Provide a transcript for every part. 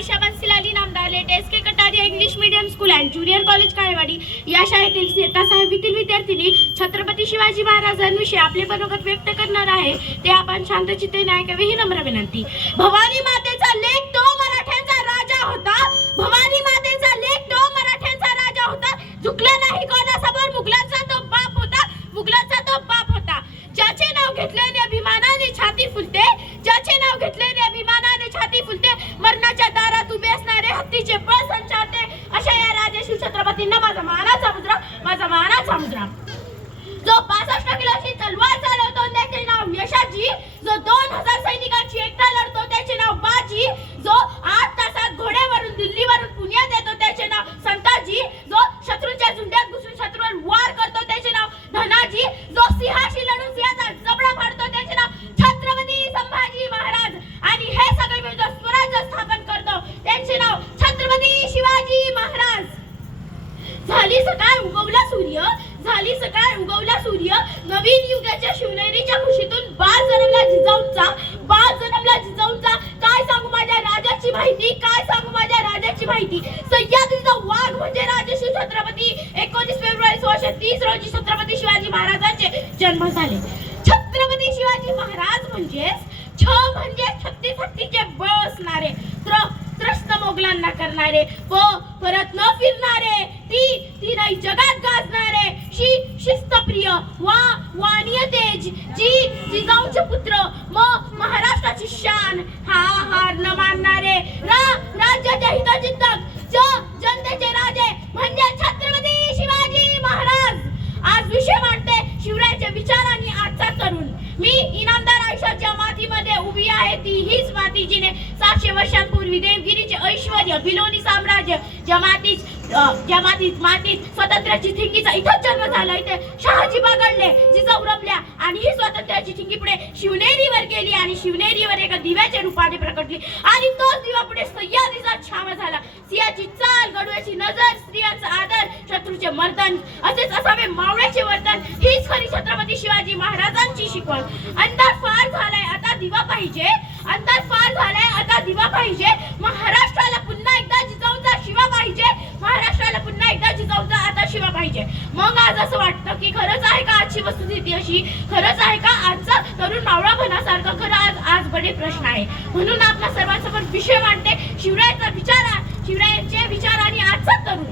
Ayesha Bansilal Inamdar latest K Kataria English medium school and junior college Kalewadi या शाळेतील इयत्ता 6वीतील विद्यार्थिनी छत्रपती शिवाजी महाराजांविषयी आपले मनोगत व्यक्त करणार आहे ते आपण शांतचित्तेने ऐकावे ही नम्र विनंती। भवानी मातेचा लेक तो मराठ्यांचा राजा होता, भवानी मातेचा लेक तो मराठ्यांचा राजा होता, झुकला नाही कोणासमोर, मुघलांचा तो बाप होता, मुघलांचा तो बाप होता। ज्याचे नाव घेतल्याने अभिमानाने छाती फुलते, ज्याचे नाव घेतल्याने अभिमानाने छाती फुलते, मरणाच्या दारात उभे असणारे हत्तीचे बळ संचारते, अशा या राजश्री छत्रपतींना माझा मानाचा मुद्रा, माझा मानाचा मुद्रा। जो 65 किलोची तलवार चालवतो त्याचे नाव यशाजी, जो 2000 सैनिकांची एकटा लढतो त्याचे नाव बाजी, जो 8 तासात घोड्यावरून दिल्लीवरून पुण्यात येतो त्याचे नाव संताजी, जो शत्रूच्या झुंड्यात घुसून शत्रूवर वार करतो त्याचे नाव धनाजी, जो सिंहाशी लढून सिंहाचा जबडा फाडतो त्याचे नाव छत्रपती संभाजी महाराज, आणि हे सगळे मिळून जो स्वराज्य स्थापन करतो त्यांचे नाव छत्रपती शिवाजी महाराज। झाली सकाळ उगवला सूर्य, झाली सकाळ उगवला सूर्य, नवीन युगाच्या शिवनेरीच्या खुशीतून बाळ जन्मला जिजाऊंचा, बाळ जन्मला जिजाऊंचा। काय सांगू माझ्या राजाची माहिती, काय सांगू माझ्या राजाची माहिती। सह्याद्रीचा वाघ म्हणजे राजश्री छत्रपती। 19 फेब्रुवारी 1630 रोजी छत्रपती शिवाजी महाराजांचे जन्म झाले। छत्रपती शिवाजी महाराज म्हणजे छ म्हणजे छत्तीस हत्तीचे बळ असणारे, त्रस्त मोगलांना करणारे, परत न फिरणारे, ती नाही जगात गाजणारे, शिस्तप्रिय, वाणीय तेज, जिजाऊचे पुत्र, महाराष्ट्राची शान, हार न मानणारे, राज्याच्या हितचिंतक, जनतेचे राजे म्हणजे छत्रपती शिवाजी महाराज। आज विषय मांडते शिवरायांच्या विचारांनी आजचा तरुण। मी इनामदार आयुष्याच्या मातीमध्ये उभी आहे, ती हीच माती जिने 700 वर्षांपूर्वी देवगिरीचे ऐश्वर्य, बिलोनी साम्राज्य, मातीत स्वातंत्र्याची ठिंगीचा इथंच जन्म झाला। इथे शहाजी बागडले, जिजाऊ रमल्या आणि ही स्वातंत्र्याची ठिंगी पुढे शिवनेरीवर गेली आणि शिवनेरीवर एका दिव्याच्या रूपाने प्रकटली आणि तोच दिवा पुढे सह्याद्रीचा छावा झाला। सिंहाची चाल, गडव्याची नजर, स्त्रियांचा आदर, शत्रूचे मर्दन, असेच असावे मावळ्याचे वर्तन, हीच खरी छत्रपती शिवाजी महाराजांची शिकवण। अंधार फार झालाय आता दिवा पाहिजे, अंधार फार झालाय आता दिवा पाहिजे, महाराष्ट्राला पुन्हा एकदा जिजाऊंचा शिवा पाहिजे, महाराष्ट्राला पुन्हा एकदा जिजाऊंचा आता शिवा पाहिजे। मग आज असं वाटतं की खरंच आहे का आजची वस्तुस्थिती अशी, खरंच आहे का आजचा तरुण मावळा म्हणासारखं, खरं आज बडे प्रश्न आहे। म्हणून आपल्या सर्वांसमोर विषय मांडते शिवरायांचे विचार आणि आजचा तरुण।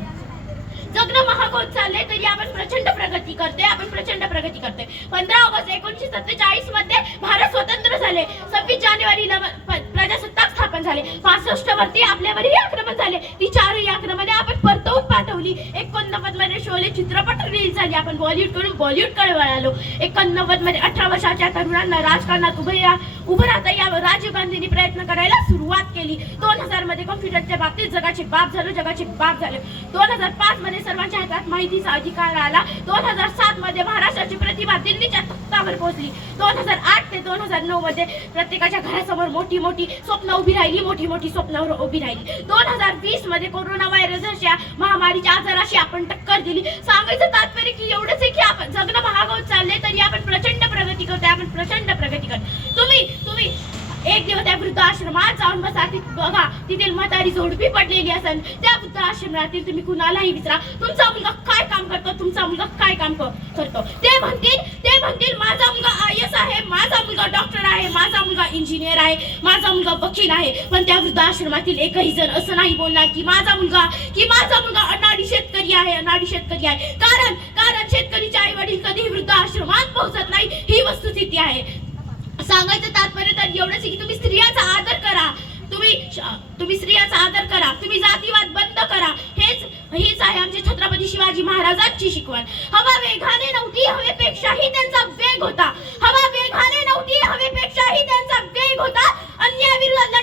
जगणं महाग होत चाललंय तरी आपण प्रचंड प्रगती करतोय। 15 ऑगस्ट 1947 मध्ये भारत स्वतंत्र झाले, 26 जानेवारीला प्रजासत्ताक स्थापन झाले, 65 वरती आपल्यावरही आक्रमण झाले, ती 4ही आक्रमणे आपण परतवून पाठवली। 89 मध्ये शोले चित्रपट रिलीज झाली, आपण बॉलिवूड कडून बॉलिवूड कडे वळालो। 89 मध्ये 18 वर्षाच्या तरुणांना राजकारणात उभं राहता यावं राजीव गांधींनी प्रयत्न करायला सुरुवात केली। 2000 मध्ये कॉम्प्युटरच्या बाबतीत जगाचे बाप झाले। 2005 मध्ये सर्वांच्या हातात माहितीचा अधिकार आला। 2007 मध्ये महाराष्ट्राची प्रतिभा दिल्लीच्या तख्तावर पोहोचली। 2008 ते 2009 मध्ये प्रत्येकाच्या घरासमोर मोठी स्वप्न उभी राहिली। 2020 मध्ये कोरोना व्हायरसच्या महामारीच्या आजाराशी आपण टक्कर दिली। सांगायचं तात्पर्य की एवढंच आहे की आपण जगणं महाग होत चालले तरी आपण प्रचंड प्रगती करतोय। तुम्ही एक दिवस त्या वृद्धाश्रमात जाऊन बसा, बघा तिथे म्हातारी झोडपी पडलेली असेल, त्या वृद्धाश्रमातील तुम्ही कुणालाही विचारा तुमचा मुलगा काय काम करतो, ते म्हणतील माझा मुलगा IAS आहे, माझा मुलगा डॉक्टर आहे, माझा मुलगा इंजिनियर आहे, माझा मुलगा वकील आहे। पण त्या वृद्धाश्रमातील एकही जण असं नाही बोलणार की माझा मुलगा अनाडी शेतकरी आहे, कारण शेतकरीचे आई वडील कधीही वृद्धाश्रमात पोहोचत नाही, ही वस्तुस्थिती आहे। सांगायचं तात्पर्य तर एवढंच की तुम्ही स्त्रियांचा आदर करा, तुम्ही जातीवाद बंद करा, हेच आहे आमचे छत्रपती शिवाजी महाराजांची शिकवण। हवा वेगाने नव्हती, हवेपेक्षाही त्यांचा वेग होता, अन्यायाविरुद्ध